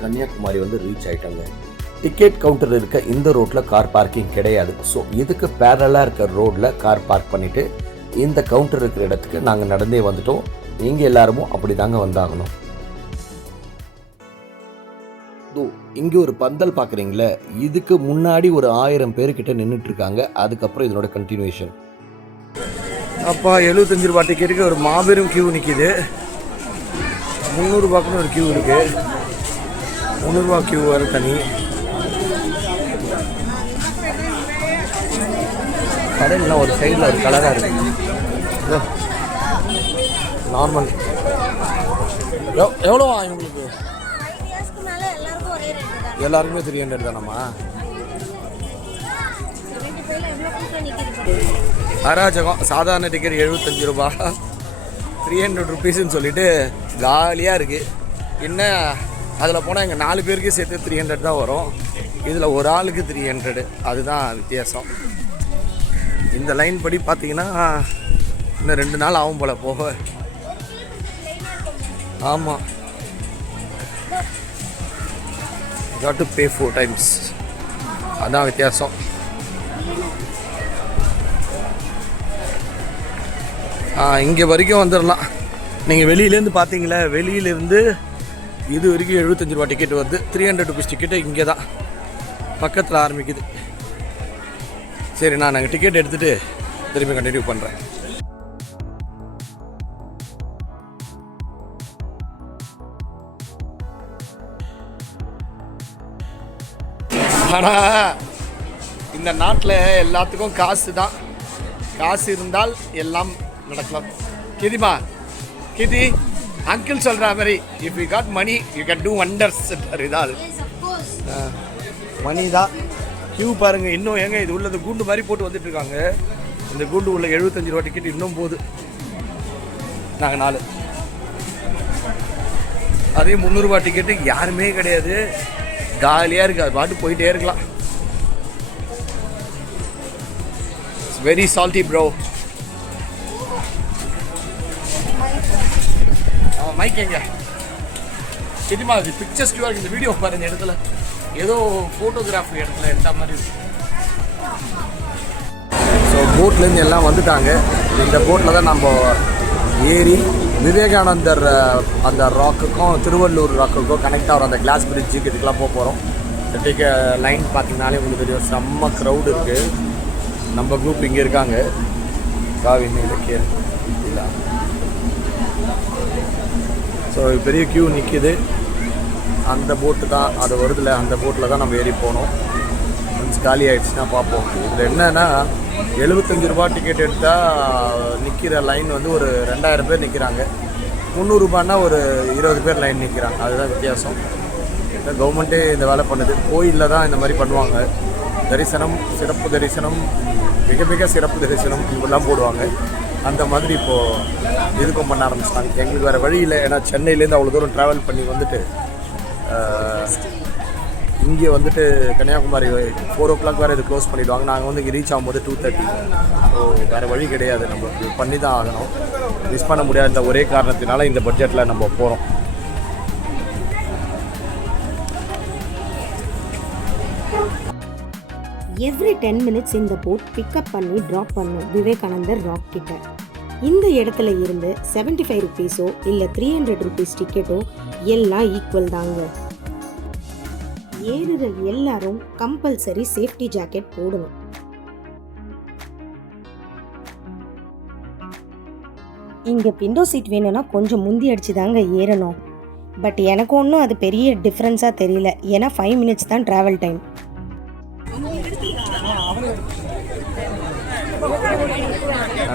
கன்னியாகுமரி வந்து ரீச் ஆயிட்டாங்க. Ticket counter இருக்க இந்த ரோட்டில் கார் பார்க்கிங் கிடையாது. ஸோ இதுக்கு பேரலாக இருக்க ரோட்டில் கார் பார்க் பண்ணிவிட்டு இந்த கவுண்டர் இருக்கிற இடத்துக்கு நாங்கள் நடந்தே வந்துட்டோம். நீங்கள் எல்லாருமோ அப்படி தாங்க வந்தாகணும் இங்கே ஒரு பந்தல் பார்க்குறீங்களே இதுக்கு முன்னாடி ஒரு ஆயிரம் பேர்கிட்ட நின்றுட்டு இருக்காங்க அதுக்கப்புறம் இதனோட கண்டினியூஷன் அப்பா எழுபத்தஞ்சு ரூபா டிக்கெட்டுக்கு ஒரு மாபெரும் கியூ நிற்கிது முந்நூறுபாக்குன்னு ஒரு கியூ இருக்கு. முந்நூறுபா கியூ வர தனி. கடையில் ஒரு சைடில் ஒரு கலராக இருக்கு. நார்மல் எவ்வளோ இவங்களுக்கு ஃபைவ் எல்லாருக்கும் எல்லாருக்குமே த்ரீ ஹண்ட்ரட் தானம்மா? அராஜகம் சாதாரண டிக்கெட் எழுபத்தஞ்சு ரூபா. த்ரீ ஹண்ட்ரட் ருபீஸ்ன்னு சொல்லிட்டு காலியாக இருக்குது என்ன? அதில் போனால் எங்கள் நாலு பேருக்கே சேர்த்து த்ரீ ஹண்ட்ரட் தான் வரும். இதில் ஒரு ஆளுக்கு த்ரீ ஹண்ட்ரடு அதுதான் வித்தியாசம். இந்த லைன் படி பார்த்தீங்கன்னா இன்னும் ரெண்டு நாள் ஆகும் போல் போக. ஆமாம் got to pay four times அதான் வித்தியாசம். இங்கே வரைக்கும் வந்துடலாம் நீங்கள் வெளியிலேருந்து பார்த்தீங்களா வெளியிலேருந்து இது வரைக்கும் எழுபத்தஞ்சு ரூபா டிக்கெட் வருது த்ரீ ஹண்ட்ரட் ருபீஸ் டிக்கெட்டு இங்கே தான். பக்கத்தில் ஆரம்பிக்குது. சரி நான் நாங்கள் டிக்கெட் எடுத்துகிட்டு திரும்பி கண்டினியூ பண்ணுறேன் ஆனால் இந்த நாட்டில் எல்லாத்துக்கும் காசு தான். காசு இருந்தால் எல்லாம் நடக்கலாம். கிதிமா கிதி. அங்கிள் சொல்கிற மாதிரி if you got money you can do இதான் எஸ் அஃப்கோர்ஸ் மணி தான். கியூ பாருங்கள் இன்னும் ஏங்க இது உள்ளது கூண்டு மாதிரி போட்டு வந்துட்டு இருக்காங்க. இந்த கூண்டு உள்ள எழுபத்தஞ்சு ரூபா டிக்கெட் இன்னும் போகுது. நாங்கள் நாலு. அதே முந்நூறுரூவா டிக்கெட்டு யாருமே கிடையாது. காலியாக இருக்குது அது பாட்டு போயிட்டே இருக்கலாம். வெரி சால்ட்டி ப்ரோ மைக் எங்க? தெரியுமா அது பிக்சர்ஸ் கியூஆர் இந்த வீடியோ பாருங்க இந்த இடத்துல. ஏதோ ஃபோட்டோகிராஃபி இடத்துல எடுத்த மாதிரி இருக்கு. ஸோ போட்லேருந்து எல்லாம் வந்துட்டாங்க. இந்த போட்டில் தான் நம்ம ஏறி விவேகானந்தர் அந்த ராக்குக்கும் திருவள்ளூர் ராக்குக்கும் கனெக்ட் ஆகிற அந்த கிளாஸ் பிரிட்ஜுக்கு இதுக்கெல்லாம் போக போகிறோம் இன்றைக்கு லைன் பார்த்தீங்கனாலே உங்களுக்கு தெரியும். செம்ம க்ரௌடு இருக்குது நம்ம குரூப் இங்கே இருக்காங்க. காவினி இலக்கிய இல்லை. ஸோ பெரிய க்யூ நிற்கிது அந்த போட்டு தான் அது வருதுல அந்த போட்டில் தான் நம்ம ஏறி போனோம். மீன்ஸ் காலி ஆகிடுச்சுன்னா பார்ப்போம். இதில் என்னென்னா எழுபத்தஞ்சு ரூபா டிக்கெட் எடுத்தால் நிற்கிற லைன் வந்து ஒரு ரெண்டாயிரம் பேர் நிற்கிறாங்க முந்நூறுரூபான்னா ஒரு இருபது பேர் லைன் நிற்கிறாங்க அதுதான் வித்தியாசம். இந்த கவர்மெண்ட்டே இந்த வேலை பண்ணுது. கோயிலில் தான் இந்த மாதிரி பண்ணுவாங்க. தரிசனம் சிறப்பு தரிசனம் மிக மிக சிறப்பு தரிசனம் இப்படிலாம் போடுவாங்க. அந்த மாதிரி இப்போது இதுக்கும் பண்ண ஆரம்பிச்சிட்டாங்க. எங்களுக்கு வேறு வழி இல்லை. ஏன்னா சென்னையிலேருந்து அவ்வளோ தூரம் ட்ராவல் பண்ணி வந்துட்டு இங்கே வந்துட்டு கன்னியாகுமரி ஃபோர் ஓ கிளாக் வேறு இது க்ளோஸ் பண்ணிடுவாங்க. நாங்கள் வந்து இங்கே ரீச் ஆகும்போது டூ தேர்ட்டி ஸோ வேறு வழி கிடையாது. நம்ம இது பண்ணி தான் ஆகணும். மிஸ் பண்ண முடியாத ஒரே காரணத்தினால இந்த பட்ஜெட்டில் நம்ம போகிறோம் எவ்ரி டென் மினிட்ஸ் இந்த போட் பிக்கப் பண்ணி ட்ராப் பண்ணும் விவேகானந்தர் ராக் கிட்ட. இந்த இடத்துல இருந்து 75 ஃபைவ் ருபீஸோ இல்லை த்ரீ ஹண்ட்ரட் ருபீஸ் டிக்கெட்டோ எல்லாம் ஈக்குவல் தாங்க. ஏறுற எல்லாரும் கம்பல்சரி சேஃப்டி ஜாக்கெட் போடணும். இங்கே விண்டோ சீட் வேணும்னா கொஞ்சம் முந்தி அடிச்சு தாங்க ஏறணும். பட் எனக்கு ஒன்றும் அது பெரிய டிஃப்ரென்ஸாக தெரியல. ஏன்னா ஃபைவ் மினிட்ஸ் தான் ட்ராவல் டைம்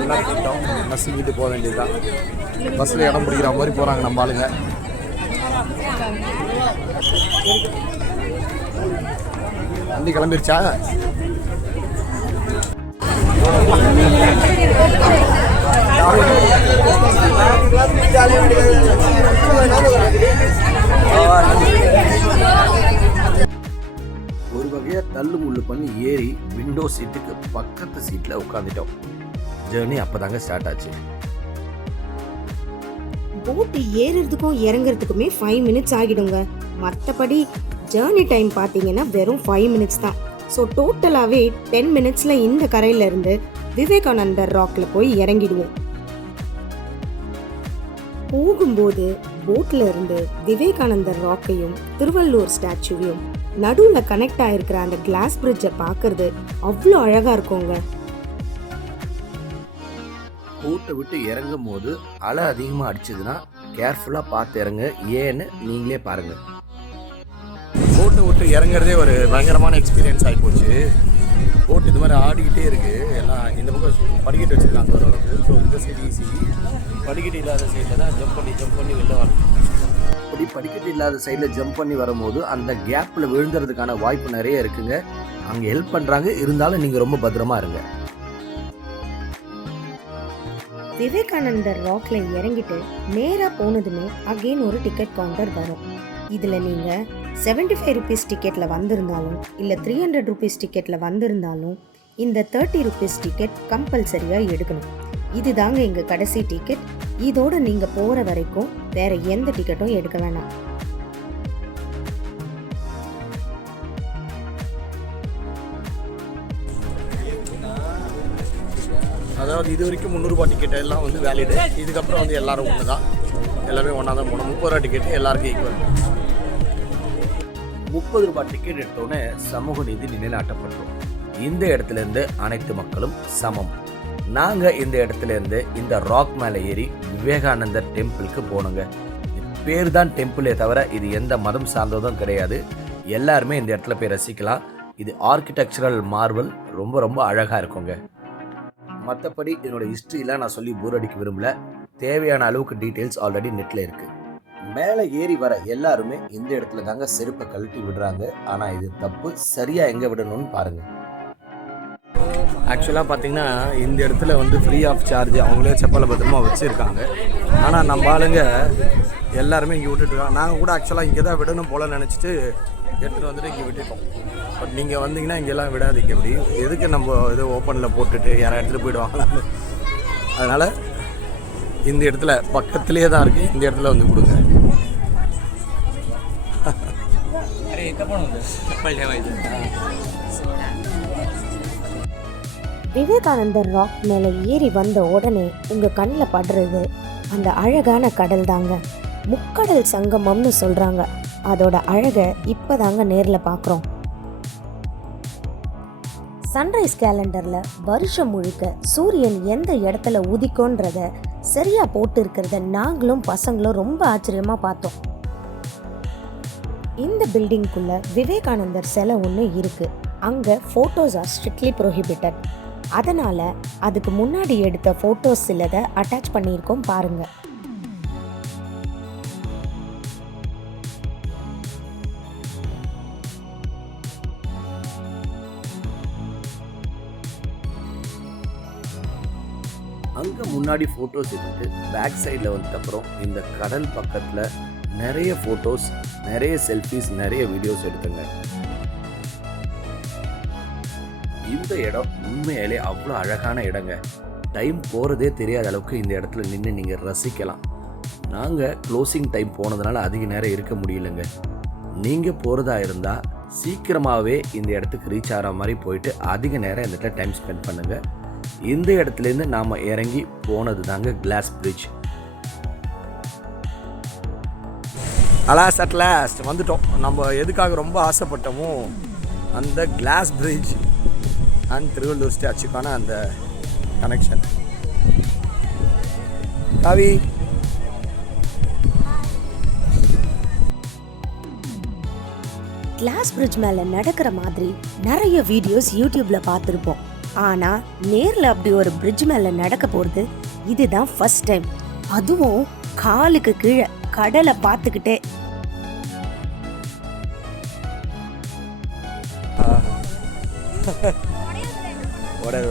நல்லா கூட்டம் நசுங்கிட்டு போக வேண்டியதுதான். பஸ்ஸில் இடம் பிடிக்கிற மாதிரி போகிறாங்க நம்ம ஆளுங்க. வண்டி கிளம்பிருச்சா? ஒரு வகையாக தள்ளு முள்ளு பண்ணி ஏறி விண்டோ சீட்டுக்கு பக்கத்து சீட்டில் உட்காந்துட்டோம் ஜேர்னி அப்போ தாங்க ஸ்டார்ட் ஆச்சு. போட்டு ஏறுறதுக்கும் இறங்குறதுக்குமே ஃபைவ் மினிட்ஸ் ஆகிடுங்க. மற்றபடி ஜேர்னி டைம் பார்த்தீங்கன்னா வெறும் ஃபைவ் மினிட்ஸ் தான். ஸோ டோட்டலாகவே டென் மினிட்ஸில் இந்த கரையிலேருந்து விவேகானந்தர் ராக்கில் போய் இறங்கிடுவோம் போகும்போது போட்ல இருந்து விவேகானந்தர் ராக்கையும் திருவள்ளூர் ஸ்டாச்சுவையும் நடுவில் கனெக்ட் ஆயிருக்கிற அந்த கிளாஸ் பிரிட்ஜை பார்க்கறது அவ்வளோ அழகாக இருக்குங்க. போட்டை விட்டு இறங்கும் போது அலை அதிகமாக அடிச்சதுன்னா கேர்ஃபுல்லாக பார்த்து இறங்க. ஏன்னு நீங்களே பாருங்க. போட்டை விட்டு இறங்குறதே ஒரு பயங்கரமான எக்ஸ்பீரியன்ஸ் ஆகி போச்சு. போட் இது மாதிரி ஆடிக்கிட்டே இருக்கு. எல்லாம் இந்த பக்கம் படிக்கட்டு வச்சிருக்காங்க ஓரளவுக்கு. ஸோ இந்த சைடு ஈஸி படிக்கட்டு இல்லாத சைடில் தான் ஜம்ப் பண்ணி ஜம்ப் பண்ணி வெளில வரணும். அப்படி படிக்கட்டு இல்லாத சைடில் ஜம்ப் பண்ணி வரும்போது அந்த கேப்பில் விழுந்துறதுக்கான வாய்ப்பு நிறைய இருக்குங்க. அங்கே ஹெல்ப் பண்ணுறாங்க இருந்தாலும் நீங்கள் ரொம்ப பத்திரமா இருங்க. விவேகானந்தர் ராக்ல இறங்கிட்டு நேராக போனதுமே அகெயின் ஒரு டிக்கெட் கவுண்டர் வரும். இதில் நீங்கள் 75 ஃபைவ் ருபீஸ் டிக்கெட்டில் வந்திருந்தாலும் இல்லை த்ரீ ஹண்ட்ரட் ருபீஸ் டிக்கெட்டில் வந்திருந்தாலும் இந்த தேர்ட்டி ருபீஸ் டிக்கெட் கம்பல்சரியாக எடுக்கணும். இதுதாங்க எங்கள் கடைசி டிக்கெட் இதோட நீங்கள் போகிற வரைக்கும் வேற எந்த டிக்கெட்டும் எடுக்க வேணாம். அதாவது இது வரைக்கும் முந்நூறுபா டிக்கெட் எல்லாம் வந்து வேலிடு இதுக்கப்புறம் வந்து எல்லாரும் ஒன்று தான் எல்லாமே ஒன்றா தான் போகணும். முப்பது ரூபா டிக்கெட் எல்லாருக்கும் ஈக்குவல் முப்பது ரூபாய் டிக்கெட் எடுத்தோன்னே சமூக நீதி நிலைநாட்டப்பட்டோம் இந்த இடத்துல இருந்து அனைத்து மக்களும் சமம். நாங்க இந்த இடத்துல இருந்து இந்த ராக் மேலே ஏறி விவேகானந்தர் டெம்பிளுக்கு போனோங்க பேர் தான் டெம்பிளே தவிர இது எந்த மதம் சார்ந்ததும் கிடையாது. எல்லாருமே இந்த இடத்துல போய் ரசிக்கலாம். இது ஆர்கிடெக்சரல் மார்வல் ரொம்ப ரொம்ப அழகா இருக்குங்க. மற்றபடி இதனோட ஹிஸ்ட்ரிலாம் நான் சொல்லி போர் அடிக்க விரும்பல. தேவையான அளவுக்கு டீட்டெயில்ஸ் ஆல்ரெடி நெட்டில் இருக்குது மேலே ஏறி வர எல்லாருமே இந்த இடத்துல தாங்க செருப்பை கழட்டி விடுறாங்க. ஆனால் இது தப்பு. சரியாக எங்கே விடணும்னு பாருங்கள் ஆக்சுவலாக பார்த்தீங்கன்னா இந்த இடத்துல வந்து ஃப்ரீ ஆஃப் சார்ஜ் அவங்களே செப்பலை பத்திரமா வச்சுருக்காங்க. ஆனால் நம்ம ஆளுங்க எல்லாருமே இங்கே விட்டுட்டுருக்காங்க நாங்கள் கூட ஆக்சுவலாக இங்கே தான் விடணும் போல நினச்சிட்டு எடுத்துகிட்டு வந்துட்டு இங்கே விட்டுட்டோம். பட் நீங்கள் வந்தீங்கன்னா இங்கெல்லாம் விடாதீங்க இப்படி. எதுக்கு நம்ம இது ஓப்பனில் போட்டுட்டு யாரை எடுத்துகிட்டு போயிடுவாங்களான்னு அதனால் இந்த இடத்துல பக்கத்துலேயே தான் இருக்குது இந்த இடத்துல வந்து கொடுங்க. விவேகானந்தர் ராக் மேலே ஏறி வந்த உடனே உங்கள் கண்ணில் படுறது அந்த அழகான கடல் தாங்க. முக்கடல் சங்கமம்னு சொல்கிறாங்க அதோட அழகை இப்போ தாங்க நேரில் பார்க்குறோம் சன்ரைஸ் கேலண்டரில் வருஷம் முழுக்க சூரியன் எந்த இடத்துல உதிக்கும்ன்றத சரியாக போட்டு இருக்கிறத நாங்களும் பசங்களும் ரொம்ப ஆச்சரியமாக பார்த்தோம். இந்த பில்டிங்குள்ள விவேகானந்தர் சிலை ஒன்று இருக்கு. அங்கே ஃபோட்டோஸ் ஆர் ஸ்ட்ரிக்ட்லி ப்ரொஹிபிட்டட் அதனால் அதுக்கு முன்னாடி எடுத்த ஃபோட்டோஸ் சிலதை அட்டாச் பண்ணியிருக்கோம் பாருங்கள் முன்னாடி ஃபோட்டோஸ் எடுத்துட்டு பேக் சைடில் வந்ததுக்கப்புறம் இந்த கடல் பக்கத்தில் நிறைய ஃபோட்டோஸ் நிறைய செல்ஃபிஸ் நிறைய வீடியோஸ் எடுத்துங்க. இந்த இடம் உண்மையாலே அவ்வளோ அழகான இடங்க. டைம் போகிறதே தெரியாத அளவுக்கு இந்த இடத்துல நின்று நீங்கள் ரசிக்கலாம். நாங்கள் க்ளோசிங் டைம் போனதுனால அதிக நேரம் இருக்க முடியலங்க. நீங்கள் போகிறதா இருந்தால் சீக்கிரமாகவே இந்த இடத்துக்கு ரீச் ஆகிற மாதிரி போயிட்டு அதிக நேரம் இந்த இடத்துல டைம் ஸ்பெண்ட் பண்ணுங்கள் இந்த இடத்துலேருந்து நாம் இறங்கி போனது தாங்க glass bridge alas at last வந்துட்டோம். நம்ம எதுக்காக ரொம்ப ஆசைப்பட்டோமோ அந்த கிளாஸ் பிரிட்ஜ் அண்ட் திருவள்ளூர் ஸ்டாச்சுக்கான அந்த கனெக்ஷன் காவி கிளாஸ் பிரிட்ஜ் மேலே நடக்கிற மாதிரி நிறைய வீடியோஸ் யூடியூப்பில் பார்த்துருப்போம். ஆனால் நேரில் அப்படி ஒரு பிரிட்ஜ் மேலே நடக்க போகிறது இதுதான் ஃபர்ஸ்ட் டைம் அதுவும் காலுக்கு கீழே கடலை பார்த்துக்கிட்டே.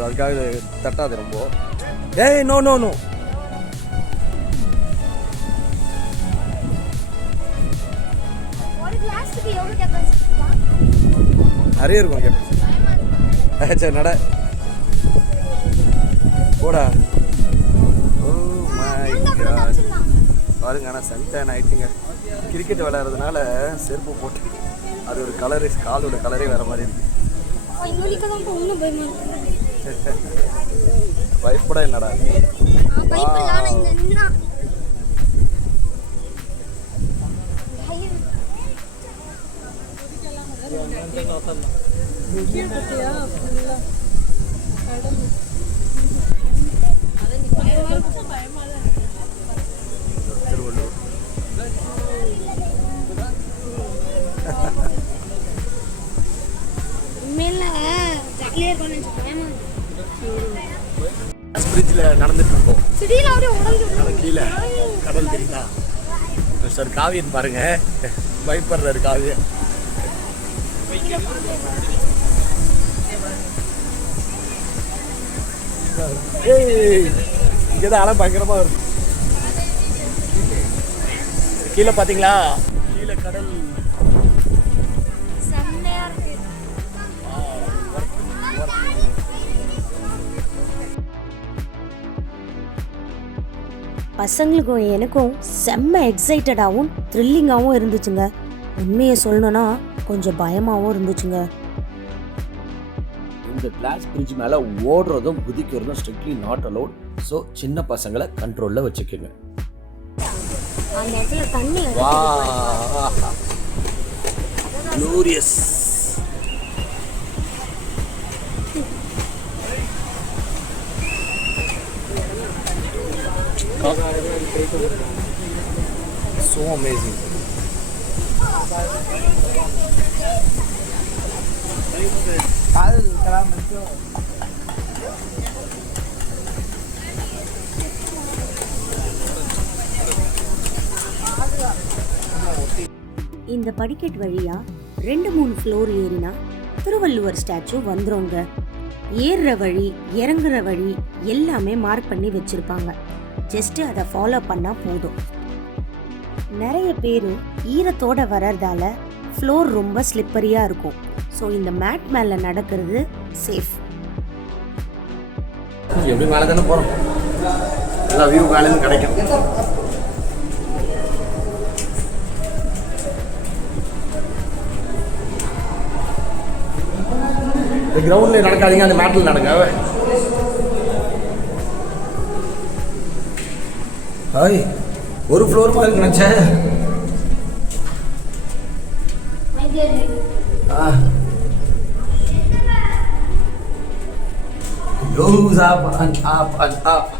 அதுக்காக தட்டாது ரொம்ப. ஏய் நோ நோ நோ நிறைய இருக்கும் கேட்டு சரி நட. போடா. ஓ மை காட் பாருங்க ஆனால் சன்டேன் ஆயிட்டுங்க கிரிக்கெட் விளையாடுறதுனால செருப்பு போட்டு அது ஒரு கலரு காலோட கலரே வேற மாதிரி இருக்கு. பயப்பட என்னடா. பயப்படல பிரிட்ஜில் நடந்துட்டு இருக்கோம். கீழே. கடல் தெரியுதா? மிஸ்டர் காவியன் பாருங்க. பயப்படுறாரு காவியன் ஏய்! இங்கதான் அலை பயங்கரமா வருது. கீழே பாத்தீங்களா? கீழே கடல். பசங்களுக்கும் எனக்கும் செம்ம எக்ஸைட்டடாகவும் த்ரில்லிங்காகவும் இருந்துச்சுங்க. உண்மையை சொல்லணும்னா கொஞ்சம் பயமாகவும் இருந்துச்சுங்க. இந்த கிளாஸ் பிரிட்ஜ் மேலே ஓடுறதும் குதிக்கிறதும் ஸ்ட்ரிக்ட்லி நாட் அலோட் ஸோ சின்ன பசங்களை கண்ட்ரோலில் வச்சுக்கோங்க. அந்த இடத்துல தண்ணி வா. க்ளூரியஸ் இந்த படிக்கட் வழியா ரெண்டு மூணு ஃப்ளோர் ஏறினா திருவள்ளுவர் ஸ்டாச்சு வந்துருங்க. ஏறுற வழி இறங்குற வழி எல்லாமே மார்க் பண்ணி வச்சிருப்பாங்க. ஜஸ்ட் அதை ஃபாலோ பண்ணால் போதும். நிறைய பேர் ஈரத்தோட வர்றதால ஃப்ளோர் ரொம்ப ஸ்லிப்பரியாக இருக்கும். ஸோ இந்த மேட் மேலே நடக்கிறது சேஃப் எப்படி மேலே தானே போகிறோம் எல்லா வியூ மேலேருந்து கிடைக்கும். இந்த கிரவுண்டில் நடக்காதீங்க அந்த மேட்டில் நடங்க. ஹாய் ஒரு ஃப்ளோர் மாதிரி நினச்சேன். ஆ. Goes up and up and up.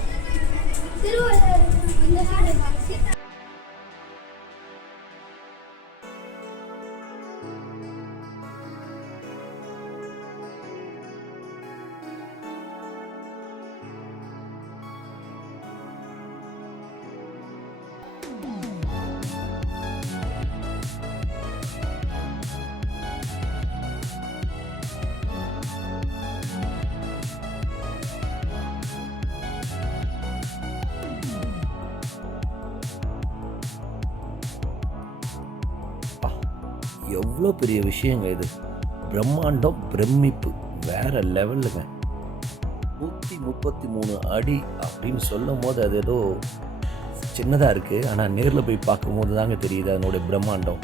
எவ்வளோ பெரிய விஷயங்க இது. பிரம்மாண்டம் பிரமிப்பு வேற லெவலுங்க நூற்றி முப்பத்தி மூணு அடி அப்படின்னு சொல்லும் போது அது ஏதோ சின்னதாக இருக்குது ஆனால் நேரில் போய் பார்க்கும்போது தாங்க தெரியுது அதனுடைய பிரம்மாண்டம்.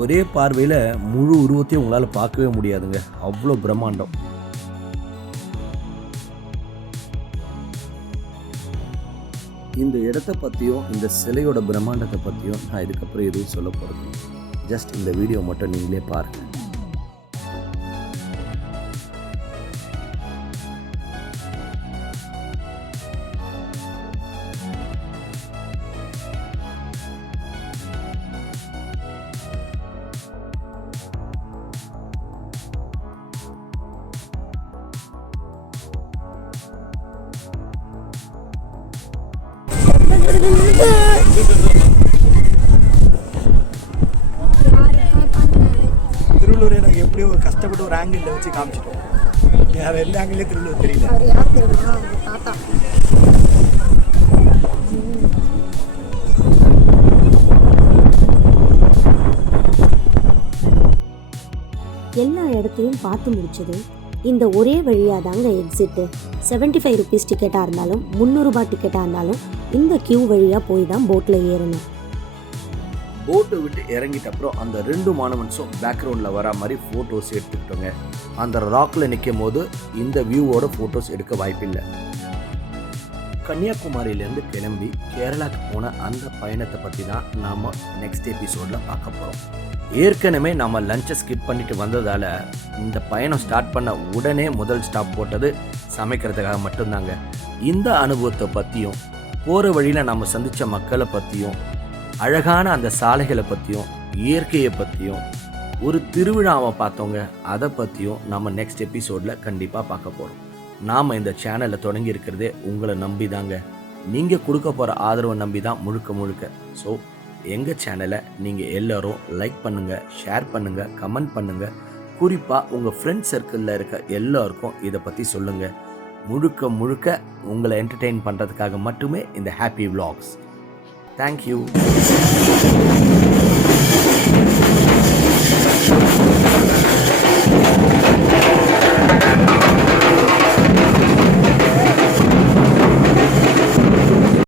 ஒரே பார்வையில் முழு உருவத்தையும் உங்களால் பார்க்கவே முடியாதுங்க. அவ்வளோ பிரம்மாண்டம். இந்த இடத்த பற்றியும் இந்த சிலையோட பிரம்மாண்டத்தை பற்றியும் நான் இதுக்கப்புறம் எதுவும் சொல்ல போகிறது ஜஸ்ட் இந்த வீடியோ மட்டும் நீங்களே பாருங்கள் எப்படியோ ஒரு கஷ்டப்பட்டு ஒரு ஆங்கிளில் வச்சு காமிச்சிட்டோம். வேற எல்லா ஆங்கிலையும் திருவள்ளூர் தெரியல. அவர் யார் தெரியுமா? அவங்க தாத்தா. எல்லா இடத்தையும் பார்த்து முடிச்சதும் இந்த ஒரே வழியாக தாங்க எக்ஸிட்டு 75 ஃபைவ் ருபீஸ் டிக்கெட்டாக இருந்தாலும் முந்நூறுரூபா டிக்கெட்டாக இருந்தாலும் இந்த கியூ வழியாக போய் தான் போட்டில் ஏறணும். போட்டை விட்டு இறங்கிட்ட அப்புறம் அந்த ரெண்டு மானுமெண்ட்ஸும் பேக்ரவுண்டில் வர மாதிரி ஃபோட்டோஸ் எடுத்துக்கிட்டோங்க. அந்த ராக்கில் நிற்கும் போது இந்த வியூவோட ஃபோட்டோஸ் எடுக்க வாய்ப்பில்லை. கன்னியாகுமரியிலேருந்து கிளம்பி கேரளாக்கு போன அந்த பயணத்தை பற்றி தான் நாம் நெக்ஸ்ட் எபிசோடில் பார்க்க போகிறோம் ஏற்கனவே நம்ம லஞ்சை ஸ்கிப் பண்ணிட்டு வந்ததால் இந்த பயணம் ஸ்டார்ட் பண்ண உடனே முதல் ஸ்டாப் போட்டது சமைக்கிறதுக்காக மட்டும்தாங்க. இந்த அனுபவத்தை பற்றியும் போகிற வழியில் நம்ம சந்தித்த மக்களை பற்றியும் அழகான அந்த சாலைகளை பற்றியும் இயற்கையை பற்றியும் ஒரு திருவிழாவை பார்த்தவங்க அதை பற்றியும் நம்ம நெக்ஸ்ட் எபிசோடில் கண்டிப்பாக பார்க்க போகிறோம் நாம் இந்த சேனலை தொடங்கி இருக்கிறதே உங்களை நம்பி தாங்க. நீங்கள் கொடுக்க போகிற ஆதரவை நம்பி தான் முழுக்க முழுக்க. ஸோ எங்கள் சேனலை நீங்கள் எல்லோரும் லைக் பண்ணுங்கள் ஷேர் பண்ணுங்கள் கமெண்ட் பண்ணுங்கள் குறிப்பாக உங்கள் ஃப்ரெண்ட்ஸ் சர்க்கிளில் இருக்க எல்லோருக்கும் இதை பற்றி சொல்லுங்கள் முழுக்க முழுக்க உங்களை என்டர்டெயின் பண்ணுறதுக்காக மட்டுமே இந்த ஹாப்பி vlogs. தேங்க்யூ